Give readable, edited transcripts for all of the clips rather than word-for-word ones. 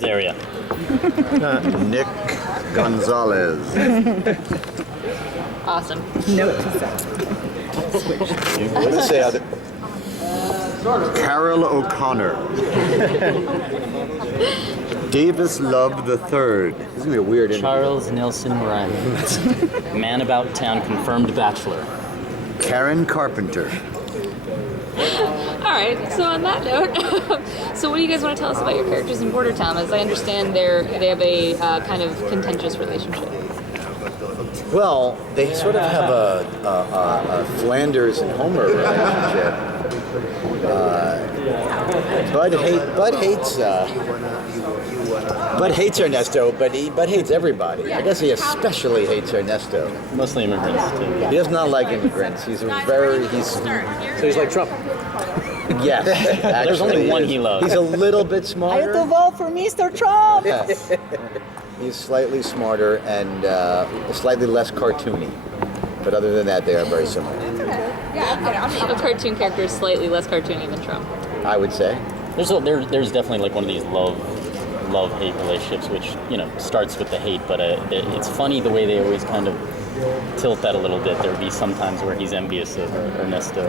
Azaria. Nick Gonzalez. Awesome. Note to self. Let's say other. Carol O'Connor. Davis Love the Third. This is gonna be a weird interview. Charles Nelson Ryan. Man about town, confirmed bachelor. Karen Carpenter. All right. So on that note, so what do you guys want to tell us about your characters in Bordertown? As I understand, they have a kind of contentious relationship. Well, they sort of have a Flanders and Homer relationship. Bud hates Ernesto, but Bud hates everybody. I guess he especially hates Ernesto. Mostly immigrants, too. He does not like immigrants. He's So he's like Trump. yes. There's only one he loves. He's a little bit I have to smarter. vote for Mr. Trump. Yes. He's slightly smarter and slightly less cartoony. But other than that, they are very similar. A cartoon character is slightly less cartoony than Trump. I would say. There's definitely like one of these love-hate relationships, which, starts with the hate, but it's funny the way they always kind of tilt that a little bit. There would be some times where he's envious of Ernesto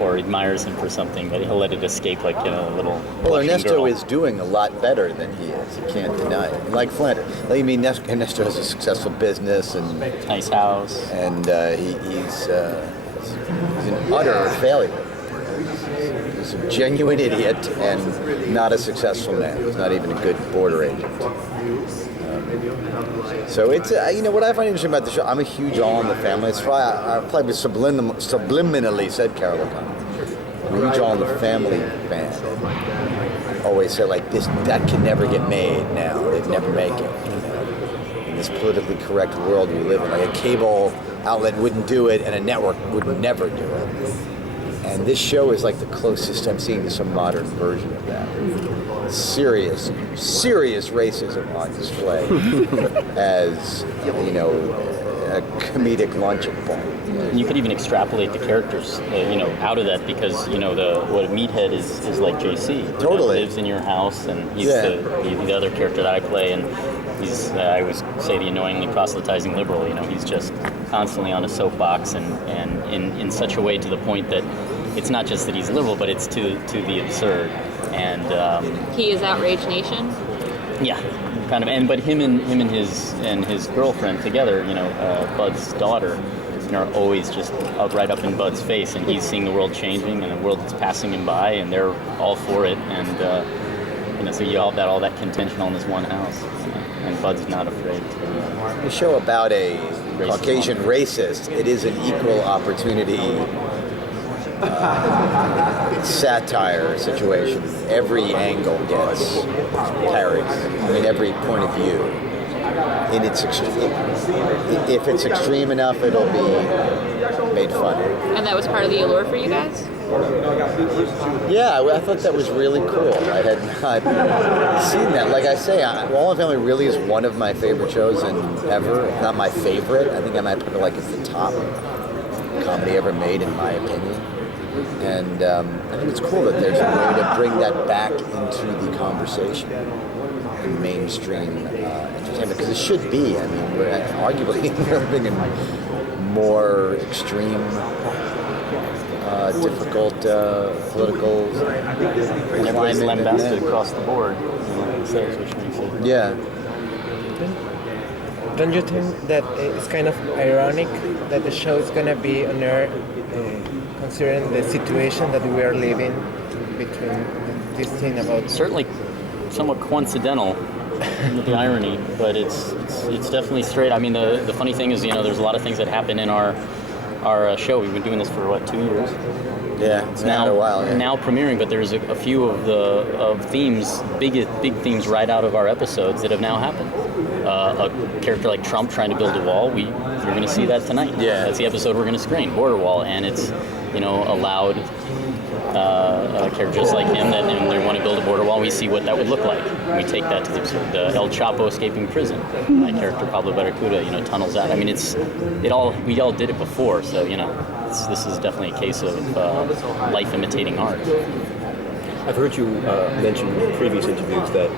or admires him for something, but he'll let it escape like, a little Well, blushing Ernesto girl. is doing a lot better than he is. You can't deny it. Like Flanders. I mean, Ernesto has a successful business and Nice house. he's an utter failure. He's a genuine idiot and not a successful man. He's not even a good border agent. So it's what I find interesting about the show. I'm a huge All in the Family. It's why I probably subliminally said Carol O'Connor. I'm a huge All in the Family fan. Always say like that can never get made now. They'd never make it. In this politically correct world we live in, like a cable outlet wouldn't do it, and a network would never do it. And this show is like the closest I'm seeing to some modern version of that. Serious racism on display as, a comedic launching point. You could even extrapolate the characters, out of that because, what Meathead is like JC. Totally. Lives in your house, and he's the other character that I play, and he's, I always say, the annoyingly proselytizing liberal. He's just constantly on a soapbox and in such a way to the point that it's not just that he's liberal, but it's to the absurd. And He is Outrage Nation. yeah, kind of. But him and his girlfriend together, Bud's daughter, are always just right up in Bud's face, and he's seeing the world changing and the world is passing him by, and they're all for it. And so you all that contention on this one house, and Bud's not afraid to. A show about a Racist Caucasian racist. It is an equal opportunity satire situation. Every angle gets carried. I mean, every point of view. In its if it's extreme enough, it'll be made fun of. And that was part of the allure for you guys? Yeah, I thought that was really cool. I had not seen that. Like I say, All in the Family really is one of my favorite shows ever. If not my favorite. I think I might put it like at the top comedy ever made, in my opinion. And I think it's cool that there's a way to bring that back into the conversation in mainstream entertainment, because it should be. I mean, we're arguably living in more extreme, difficult political And everybody's climate. lambasted across the board. Which makes it. Yeah. Don't you think that it's kind of ironic that the show is going to be on air, considering the situation that we are living between this thing about... Certainly somewhat coincidental with the irony, but it's definitely straight. I mean, the funny thing is, there's a lot of things that happen in our show. We've been doing this for 2 years. Yeah, it's now a while. Yeah. Now premiering, but there's a few of themes, big themes right out of our episodes that have now happened. A character like Trump trying to build a wall, you're going to see that tonight. Yeah. That's the episode we're going to screen, Border Wall, and it's allowed a character just like him and they want to build a border wall. We see what that would look like. And we take that to the El Chapo escaping prison. My character Pablo Barracuda, tunnels out. I mean, we all did it before, so this is definitely a case of life imitating art. I've heard you mention in previous interviews that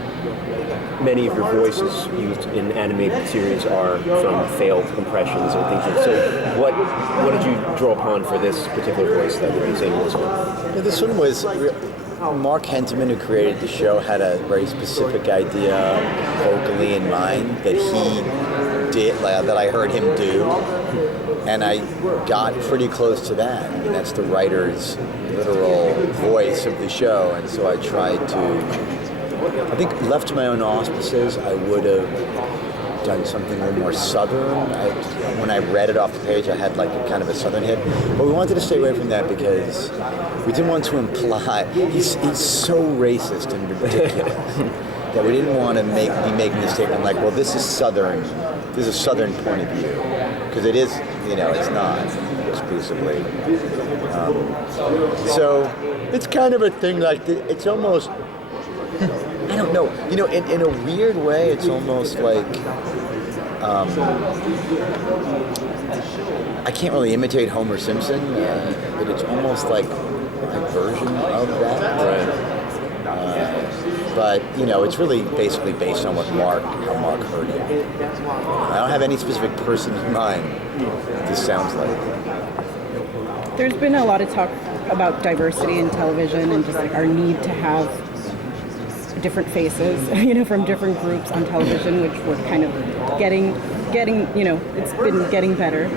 many of your voices used in animated series are from failed impressions or things like that. So what did you draw upon for this particular voice that you're using this one? Yeah, this one was Mark Henteman, who created the show, had a very specific idea vocally in mind that he did, that I heard him do, and I got pretty close to that. I mean, that's the writer's literal voice of the show, and so I tried to, I think left to my own auspices, I would have done something a little more southern. When I read it off the page, I had like a kind of a southern hit, but we wanted to stay away from that because we didn't want to imply he's so racist and ridiculous that we didn't want to be making the statement like, well, this is a southern point of view, because it is, it's not exclusively. So it's kind of a thing like it's almost. I don't know. In a weird way, it's almost like I can't really imitate Homer Simpson, but it's almost like my version of that. Right. But it's really basically based on how Mark heard it. I don't have any specific person in mind. This sounds like. There's been a lot of talk about diversity in television and just like our need to have different faces, from different groups on television, which we're kind of getting, it's been getting better.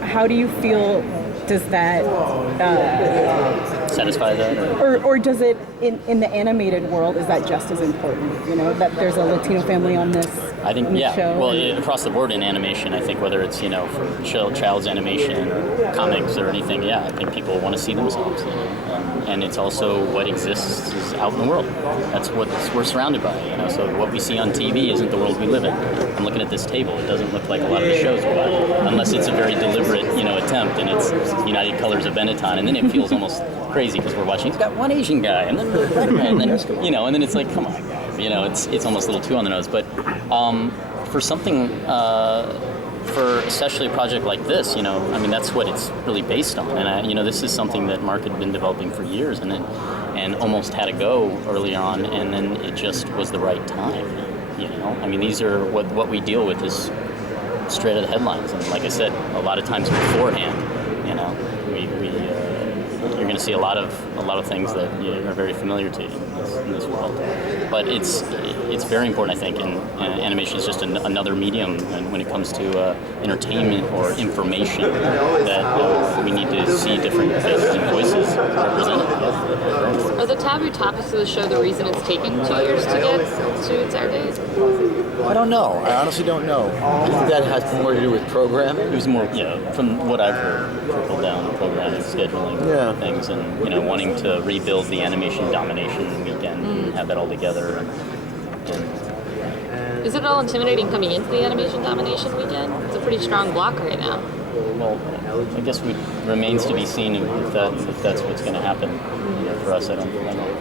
How do you feel? Does that Satisfy that? or does it in the animated world? Is that just as important? That there's a Latino family on this. I think, in the show? Well, across the board in animation, I think whether it's, for child's animation or comics or anything, I think people want to see themselves. And it's also what exists is out in the world. That's what we're surrounded by, So what we see on TV isn't the world we live in. I'm looking at this table. It doesn't look like a lot of the shows we watch, unless it's a very deliberate, attempt, and it's United Colors of Benetton, and then it feels almost crazy because we're watching. It's got one Asian guy, and then and then and then it's like, come on, guys, it's almost a little too on the nose. But for something, for especially a project like this, that's what it's really based on. And this is something that Mark had been developing for years, and almost had to go early on, and then it just was the right time. These are what we deal with is straight out of the headlines, and like I said, a lot of times beforehand, you're going to see a lot of things that are very familiar to you in this world. But it's very important, I think, and animation is just another medium, and when it comes to entertainment or information, that we need to see different faces and voices represented. Are the taboo topics of the show the reason it's taken 2 years to get to its air date? I don't know. I honestly don't know. I think that has more to do with programming. It was more, from what I've heard, trickle down programming, scheduling things, and wanting to rebuild the animation domination weekend and have that all together. Is it at all intimidating coming into the animation domination weekend? It's a pretty strong block right now. Well, I guess it remains to be seen if that's what's going to happen. For us, I don't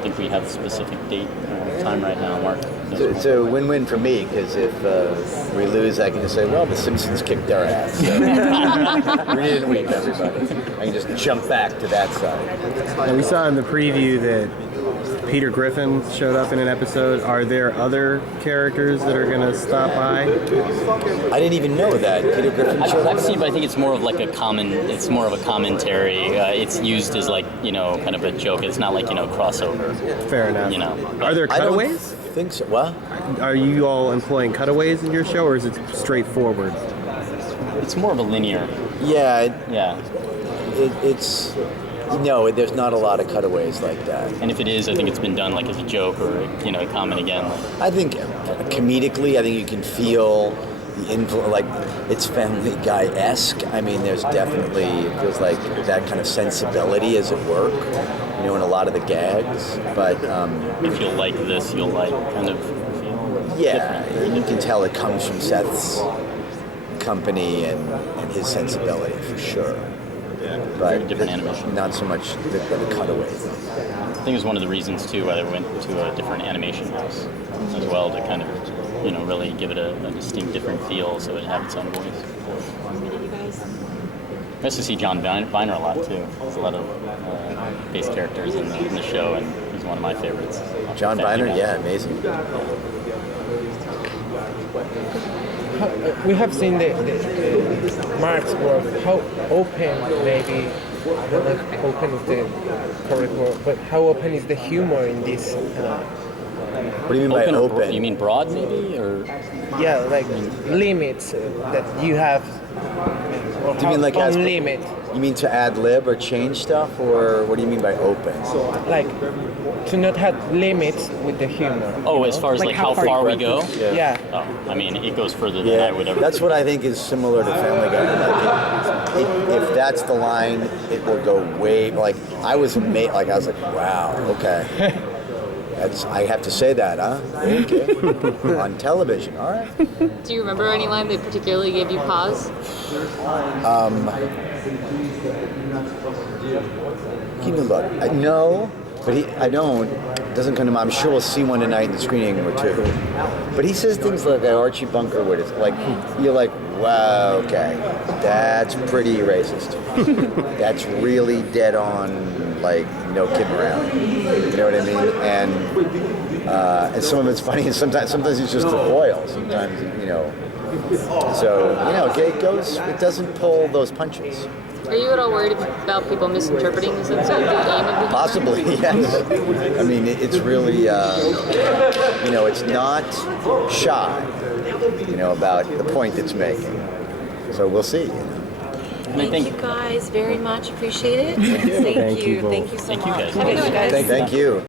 think we have a specific date or time right now, Mark. It's a win-win for me, because if we lose, I can just say, well, the Simpsons kicked their ass. So we didn't win, everybody. I can just jump back to that side. And we saw in the preview that Peter Griffin showed up in an episode. Are there other characters that are going to stop by? I didn't even know that. Peter Griffin showed up? I've seen, but I think it's more of it's more of a commentary. It's used as kind of a joke. It's not like, crossover. Fair enough. Are there cutaways? I think so. What? Are you all employing cutaways in your show, or is it straightforward? It's more of a linear. Yeah. Yeah. It's... No, there's not a lot of cutaways like that. And if it is, I think it's been done as a joke or a comment again. I think comedically, I think you can feel the influence, it's Family Guy-esque. There's definitely, it feels like that kind of sensibility is at work, in a lot of the gags. But if you'll like this, you'll like kind of feel different. You can tell it comes from Seth's company and his sensibility for sure. But different animation. Not so much the cutaways. I think it was one of the reasons too why they went to a different animation house as well, to kind of really give it a distinct different feel, so it had its own voice. Nice to see John Viner a lot too. There's a lot of base characters in the show, and he's one of my favorites. John Family Viner, Guy. yeah, amazing. We have seen the Mark's work. How open, maybe, I don't know if open is the correct word, but how open is the humor in this? What do you mean by Or open? you mean broad, maybe, or Yeah, like limits that you have. Or Do you mean like as limit? You mean to ad lib or change stuff, or what do you mean by open? Like to not have limits with the humor. oh, as far as Like like how how far far we you go. Yeah. Oh, I mean, it goes further than I would ever. That's what I think is similar to Family Guy. Like if that's the line, it will go way. Like I was amazed. Like I was like, wow, okay. That's I have to say that, huh? Okay. On television, all right. Do you remember any line that particularly gave you pause? Can you look? No, but I don't. Doesn't come to mind. I'm sure we'll see one tonight in the screening or two. But he says things like that Archie Bunker would. It's like you're like, wow, okay, that's pretty racist. That's really dead on, like no kidding around. You know what I mean? And some of it's funny, and sometimes it's just a foil. Sometimes So it doesn't pull those punches. Are you at all worried about people misinterpreting the sense of the aim of the Possibly, yes. I mean, it's really, it's not shy, about the point it's making. So we'll see. And I Thank think you guys very much. Appreciate it. Thank Thank you you. both. Thank you so Thank you, much. guys. Have a good guys. Thank you.